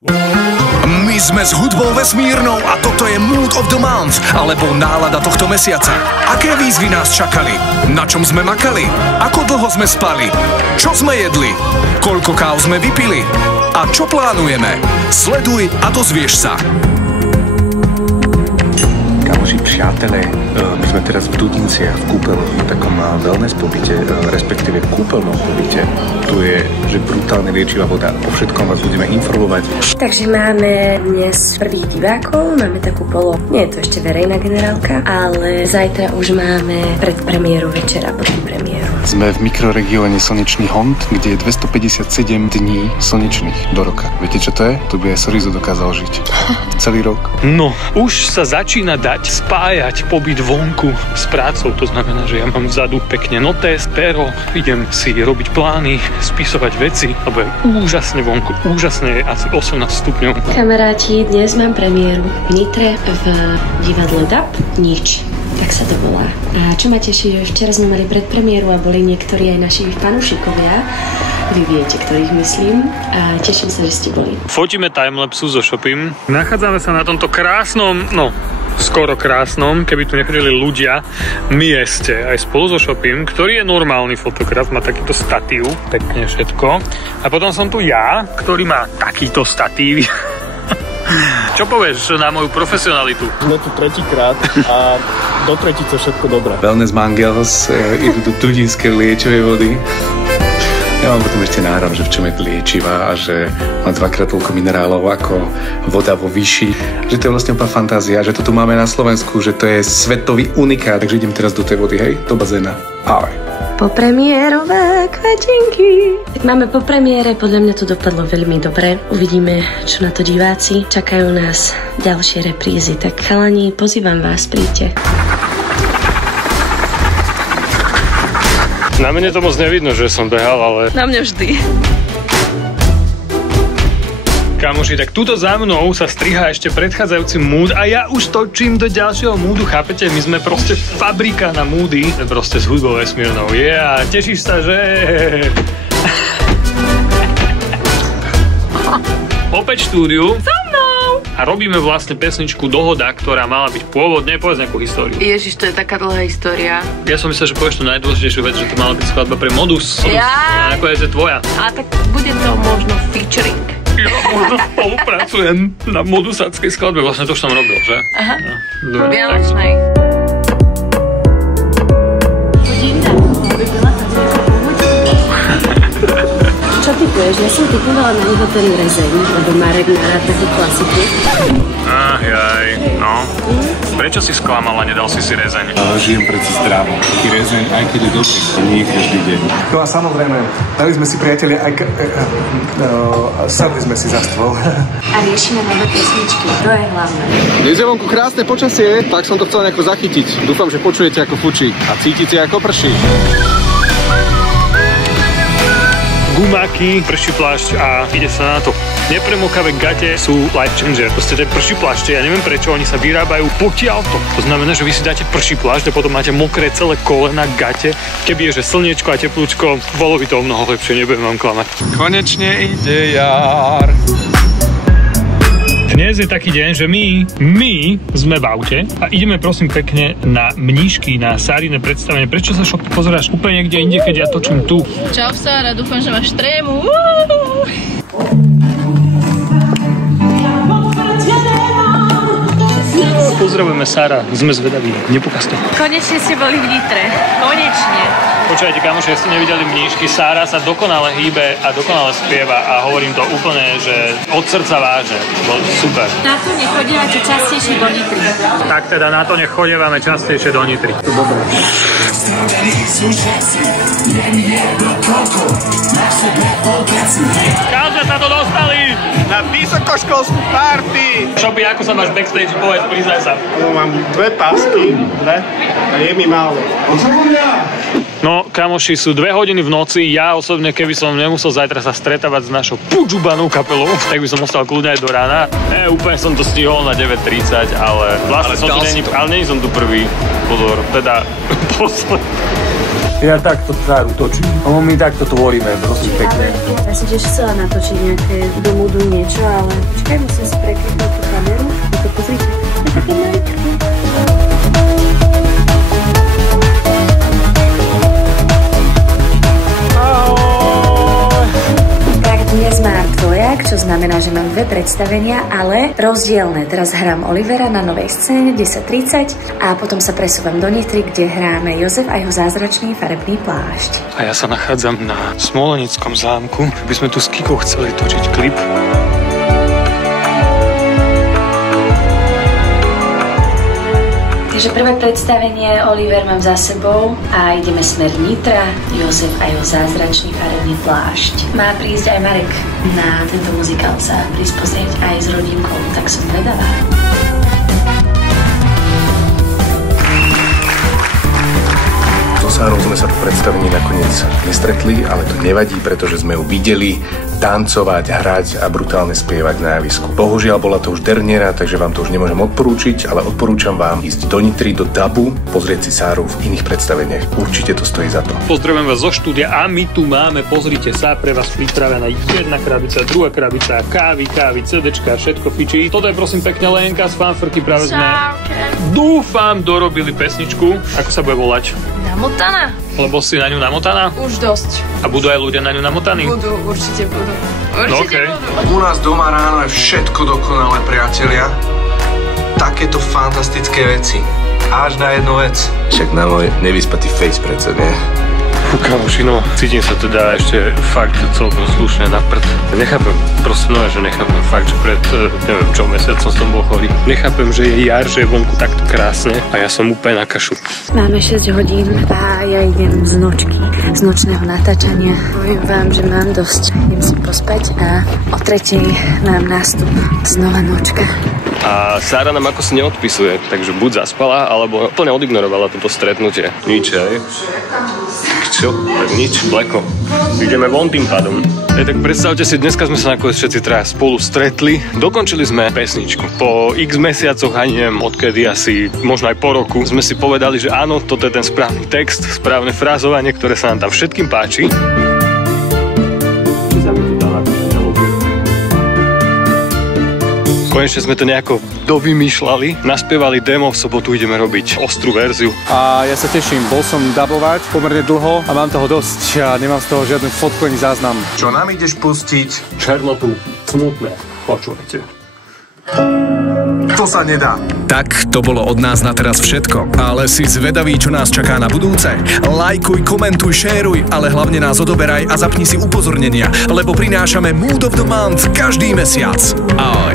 My sme s hudbou vesmírnou a toto je Mood of the Month, alebo nálada tohto mesiaca. Aké výzvy nás čakali? Na čom sme makali? Ako dlho sme spali? Čo sme jedli? Koľko káv sme vypili? A čo plánujeme? Sleduj a dozvieš sa. Kamoši, priatelé, my sme teraz v Dudinciach v kúpeľovi, takom wellness pobyte, respektíve kúpeľnom pobyte. Tu je, že brutálne liečivá voda. O všetkom vás budeme informovať. Takže máme dnes prvých divákov, máme takú nie je to ešte verejná generálka, ale zajtra už máme predpremiéru večera, premiéru. Sme v mikroregióne Slnečný Hont, kde je 257 dní slnečných do roka. Viete, čo to je? Tu by aj Sorizo dokázal žiť. Celý rok. No, už sa začína dať spájať pobyt vonku s prácou. To znamená, že ja mám vzadu pekne notes, pero, idem si robiť plány, spisovať veci, lebo je úžasne vonku, úžasne je asi 18 stupňov. Kamaráti, dnes mám premiéru v Nitre v divadle DAP. Nič. Tak sa to volá. A čo ma teší, že včera sme mali predpremiéru a boli niektorí aj naši fanúšikovia. Vy viete, ktorých myslím. A teším sa, že ste boli. Fotíme timelapsu so Shopim. Nachádzame sa na tomto krásnom, skoro krásnom, keby tu nechodili ľudia, mieste aj spolu so Shopim, ktorý je normálny fotograf, má takýto statív, pekne všetko. A potom som tu ja, ktorý má takýto statív. Čo povieš na moju profesionalitu? Sme tu tretíkrát a do tretice všetko dobré. Wellness Mangels idú do Dudinskej liečovej vody. Ja vám potom ešte náhram, že v čom je liečivá a že má 2-krát toľko minerálov ako voda vo Vyši. Že to je vlastne úplná fantázia, že to tu máme na Slovensku, že to je svetový unikát. Takže idem teraz do tej vody, hej, do bazéna. Ahoj. Popremiérové kvetinky. Tak máme po premiére, podľa mňa to dopadlo veľmi dobre. Uvidíme, čo na to diváci. Čakajú nás ďalšie reprízy. Tak chalani, pozývam vás, príďte. Na mne to moc nevidno, že som behal, ale... Na mne vždy. Kamoši, tak tuto za mnou sa strihá ešte predchádzajúci mood a ja už točím do ďalšieho moodu, chápete? My sme proste fabrika na moody, proste s hudbou vesmírnou. A tešíš sa, že... Opäť štúdiu. So mnou! A robíme vlastne pesničku Dohoda, ktorá mala byť pôvodne, povedz nejakú históriu. Ježiš, to je taká dlhá história. Ja som myslel, že povieš tú najdôležitejšiu vec, že to mala byť skladba pre Modus. A nakoniec je tvoja. A tak bude to možno featuring. Ja možno spolupracujem na modusáckej skladbe. Vlastne to už som robil, že? Aha. No, Vianočnej. Čo typuješ? Ja som typovala na jeho ten rezeň, lebo Marek má rád takú klasiku. Jaj, no. Prečo si sklamal a nedal si rezeň? Žijem predsa zdravo. Taký rezeň, aj keď je dobrý, nie každý deň. No a samozrejme, dali sme si priatelia aj sadli sme si za stôl. A riešime nové pesničky, to je hlavné. Dnes je vonku krásne počasie, tak som to chcel nejako zachytiť. Dúfam, že počujete ako fučí a cítite ako prší. Gumáky, prší plášť a ide sa na to. Nepremokavé gate sú life changer. Proste tie prší plášte, ja neviem prečo, oni sa vyrábajú potiaľto. To znamená, že vy si dáte prší plášť a potom máte mokré celé kolena, gate. Keby je, že slniečko a teplúčko, bolo by to o mnoho lepšie, nebudem vám klamať. Konečne ide jar. Dnes je taký deň, že my sme v aute a ideme prosím pekne na Mníšky, na Sárine predstavenie. Prečo sa Šopi pozeráš úplne niekde inde, keď ja točím tu? Čau Sára, dúfam, že máš trému. Pozdravujeme Sára, sme zvedaví, nepokaz to. Konečne ste boli v Nitre, konečne. Počujete, kamoši, ste nevideli Mníšky, Sára sa dokonale hýbe a dokonale spieva a hovorím to úplne, že od srdca vážne. Bolo super. Na to nechodívate častejšie do Nitry. Tak teda na to nechodívame častejšie do Nitry. To dobré. Kam sme sa to dostali? Na vysokoškolskú party! Šopi, ako sa máš backstage, povedz, priznaj sa. No, mám 2 pásky, a je mi málo. No, kamoši, sú 2 hodiny v noci. Ja osobne, keby som nemusel zajtra sa stretávať s našou pudžubanou kapelou, tak by som ostal kľudne aj do rána. Úplne som to stihol na 9:30, ale vlastne som tu není, ale není som tu prvý. Pozor, teda posledný. Ja takto Sáru točím. No my takto tvoríme, prosím pekne. Ja som tiež chcela natočiť nejaké do moodu niečo, ale počkaj, musím si prekliknúť tú kameru. To pozrite, to je také maličké. Dnes mám dvojak, čo znamená, že mám dve predstavenia, ale rozdielne. Teraz hrám Olivera na novej scéne 10:30 a potom sa presúvam do Nitry, kde hráme Jozef a jeho zázračný farebný plášť. A ja sa nachádzam na Smolenickom zámku. By sme tu s Kikou chceli točiť klip. Takže prvé predstavenie Oliver mám za sebou a ideme smer Nitra, Jozef a jeho zázračný farebný plášť. Má prísť aj Marek na tento muzikál sa prísť pozrieť aj s rodinkou, tak som vedavá. Sárou sme sa v predstavení nakoniec nestretli, ale to nevadí, pretože sme ju videli tancovať, hrať a brutálne spievať na javisku. Bohužiaľ bola to už derniera, takže vám to už nemôžem odporúčiť, ale odporúčam vám ísť do Nitry, do Dabu, pozrieť si Sáru v iných predstaveniach. Určite to stojí za to. Pozdravujem vás zo štúdia a my tu máme, pozrite sa, pre vás pripravená jedna krabica, druhá krabica, kávy, CDčka, všetko fičí. Toto je prosím pekne Lenka z Fanfrky, práve sme dúfam dorobili pesničku. Ako sa bude volať? Namotaná? Lebo si na ňu namotaná? Už dosť. A budú aj ľudia na ňu namotaní? Budú, určite budú. Určite budú. U nás doma ráno je všetko dokonalé, priatelia. Takéto fantastické veci. Až na jednu vec. Však na môj nevyspatý face predsa, nie? Kamošino, cítim sa teda ešte fakt celkom slušne na prd. Nechápem, proste že nechápem fakt, že pred, neviem čo, mesiacom som bol chorý. Nechápem, že je jar, že je vonku takto krásne a ja som úplne na kašu. Máme 6 hodín a ja idem z nočky, z nočného natáčania. Poviem vám, že mám dosť. Idem si pospať a o 3:00 mám nástup. Znova nočka. A Sára nám ako si neodpisuje, takže buď zaspala, alebo plne odignorovala toto stretnutie. Nič, aj? Čo? Tak nič, bleko. Ideme von tým pádom. Tak predstavte si, dneska sme sa nakoniec všetci traja spolu stretli. Dokončili sme pesničku. Po x mesiacoch, ani neviem odkedy, asi možno aj po roku, sme si povedali, že áno, toto je ten správny text, správne frázovanie, ktoré sa nám tam všetkým páči. Konečne sme to nejako dovymýšľali, naspievali demo, v sobotu ideme robiť ostrú verziu. A ja sa teším, bol som dabovať pomerne dlho a mám toho dosť a nemám z toho žiadny fotkový záznam. Čo nám ideš pustiť? Černotu, smutné, počúvajte. To sa nedá. Tak, to bolo od nás na teraz všetko. Ale si zvedavý, čo nás čaká na budúce? Lajkuj, komentuj, šéruj, ale hlavne nás odoberaj a zapni si upozornenia, lebo prinášame Mood of the Month každý mesiac. Ahoj.